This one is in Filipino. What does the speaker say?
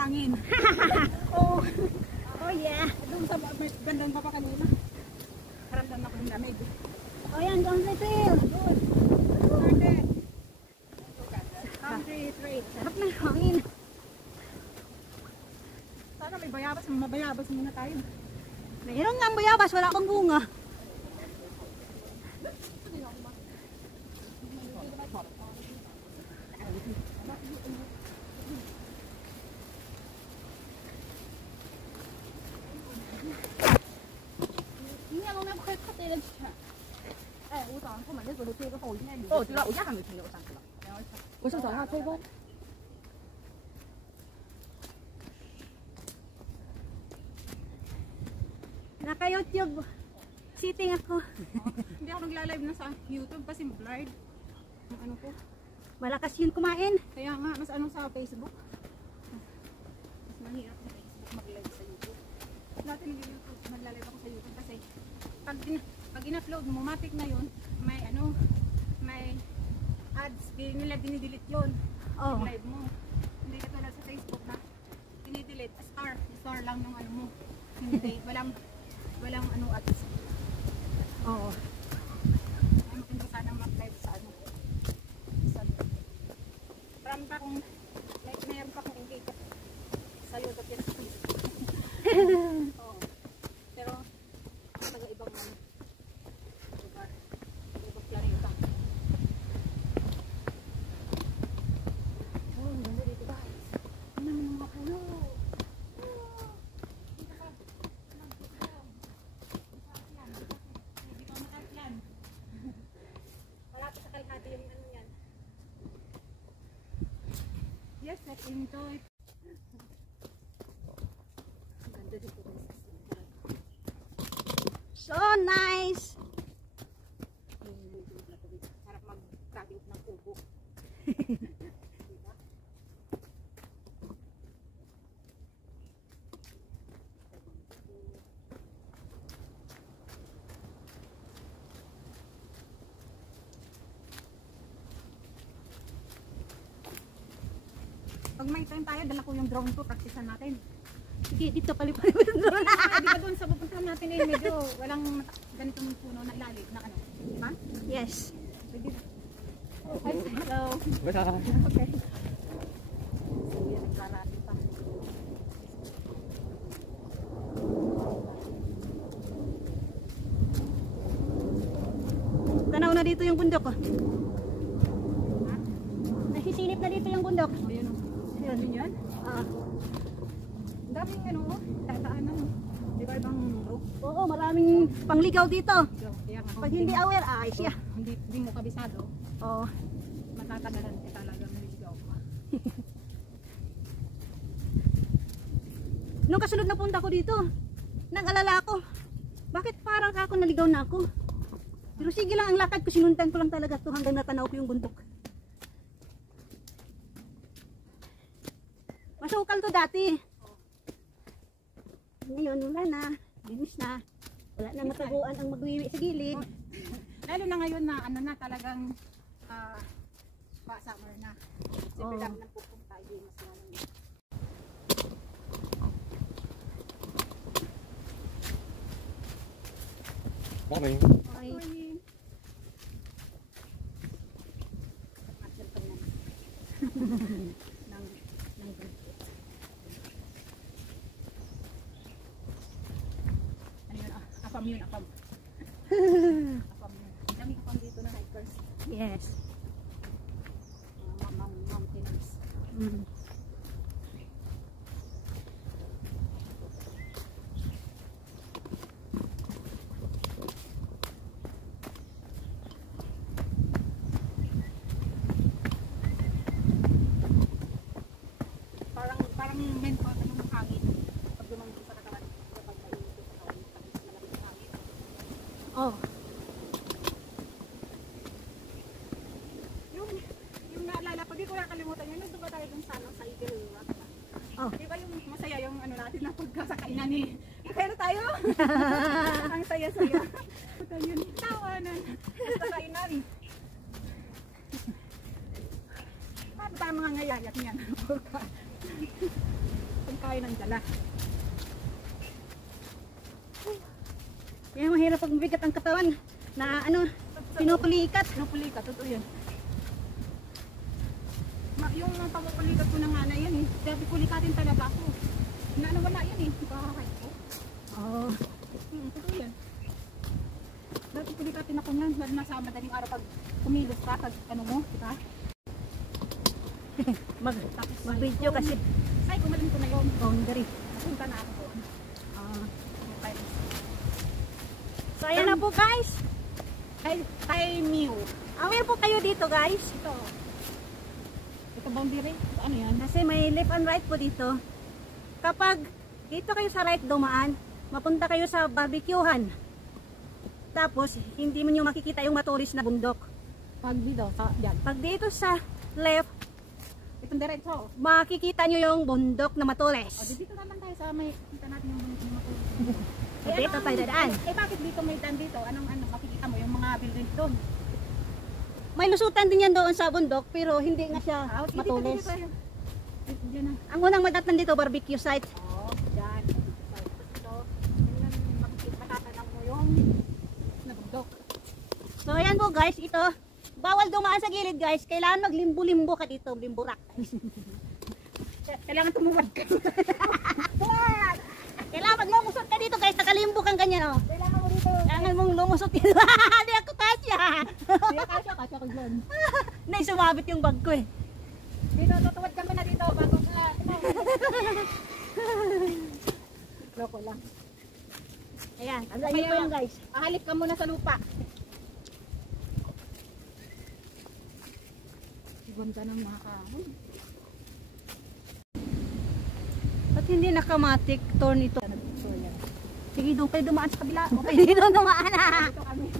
hangin. Oh. Oh yeah. Doon sa bandang baba kanina. Karamdam ako ng lamig. Oh yan, doon sa trail. Doon. Country trail. Sarap ng hangin. Sana may bayabas, mabayabas muna tayo. Mayroon nga ang bayabas, wala akong bunga. Naka-YouTube sitting ako. Hindi ako nagla-live na sa YouTube kasi blurred. Ang ano ko. Malakas yun kumain. Kaya nga, mas ano sa Facebook. Mas mahirap sa Facebook mag-live sa YouTube. Dati nag-YouTube, magla-live ako sa YouTube kasi pag in-upload mo, matik na yun, may ano, may ads, nila dinidelete yun. Oh. Yung live mo. Hindi ka tulad sa Facebook na dinidelete, star lang yung ano mo. Hindi, walang ano ads. Oo. Ay maganda sanang mag-live sa ano. Marami pa kung like mayroon pa kung engage sa YouTube yan sa Facebook. Oo. Pero taga-ibang ano, lugar, ibang planeta. Oh, ang ganda dito guys. Ano naman mga puno? Yes, let's enjoy. Ganda dito guys. So nice. Sarap mag-tabiot ng kubo. Diba? Pag may time tayo, dala ko yung drone ko, practicean natin. Sige, dito palipalip yung drone. Di ba doon sa pupuntahan natin medyo walang ganitong puno na ilalim na ano, di ba? Yes. Pwede. Hello. Basta. Okay. So, yan ang karate pa. Tanaw na dito yung bundok. Oh. Nasisilip na dito yung bundok. Ayun o. Ayun yan? Ang daming ano o. Tataanan o. Di ba ibang rope? Oo, maraming pangligaw dito. Kaya nga, Pag hindi aware, ay siya. hindi mo kabisado, Oo. matatagalan ka talaga maligaw ka. Nung kasunod na punta ko dito, nag-alala ako. Bakit parang ako naligaw na ako? Pero sige lang ang lakad ko, sinundan ko lang talaga to hanggang natanaw ko yung bundok. Masukal to dati. Ngayon wala na, linis na. Wala na mataguan ang magwiwi sa gilid. Lalo na ngayon na ano na talagang summer na. Siyempre Oo. lang nang pupunta yung mas malamig. Morning. Okay. Masyal pa yan. Nang ano yun? Apam yun, apam. Apam yun. Daming apam dito na hikers. Yes. Mountainers. Mm. Parang mento at anong hangin. Pag lumangin sa katawan, kapag mainit sa katawan, tapos malamig ang hangin. Oh. Yung naalala ko, di ko nakalimutan yun. Nandun ba tayo dun sa Eagle Rock? Oh. Di ba yung masaya yung ano natin na pagkasakainan eh. Pero tayo, ang saya-saya. Ito yun, tawanan. Basta kainan. Paano tayo mga ngayayak niyan? Kung kaya ng dala. Kaya mahirap pag mabigat ang katawan na ano, pinupulikat. Pinupulikat, totoo yan. Yung pagpupulikat ko na nga na yan eh. Dati pulikatin talaga ako. Wala yan eh. Pakakait ko. Oo. Totoo yan. Dati pulikatin ako nga. Nasa madaling araw pag kumilos ka, pag ano mo, diba? Mag-video kasi. Say, kumalim ko na yun. Boundary. Napunta na ako doon. Okay. So ayan na po guys. Tay Mew. Aware po kayo dito guys. Ito boundary. Ano yan? Kasi may left and right po dito. Kapag dito kayo sa right dumaan, mapunta kayo sa barbecuehan. Tapos hindi mo nyo makikita yung matulis na bundok. Pag dito, yan. Pag dito sa left, Itong diretso. makikita nyo yung bundok na matulis. O, dito naman tayo sa may, kita natin yung matulog. Dito tayo dadaan. Bakit dito may daan dito? Anong makikita mo? Yung mga building doon. May lusutan din yan doon sa bundok, pero hindi nga siya matulis. Diyan na. Ang unang madatan dito, barbecue site. Oo, dyan. Ito, yan makikita mo yung nabundok. So ayan po guys, ito. Bawal dumaan sa gilid guys. Kailangan maglimbo-limbo ka dito, limburak. Kailangan tumuwad ka. Kailangan pag lumusot ka dito guys, nakalimbo kang ganyan oh. Kailangan mo dito. Kailangan mong lumusot dito. Hindi ako kasya. Kasya ko dyan. Nay, sumabit yung bag ko eh. Dito, tutuwad ka muna dito bago ka. Loko lang. Ayan, tandaan niyo po yan guys. Ahalip ka muna sa lupa. Ganda ng mga kahoy. Ba't hindi nakamatic turn ito? So, yan. Sige, doon kayo dumaan sa kabila. Okay, dito dumaan na. Dito kami.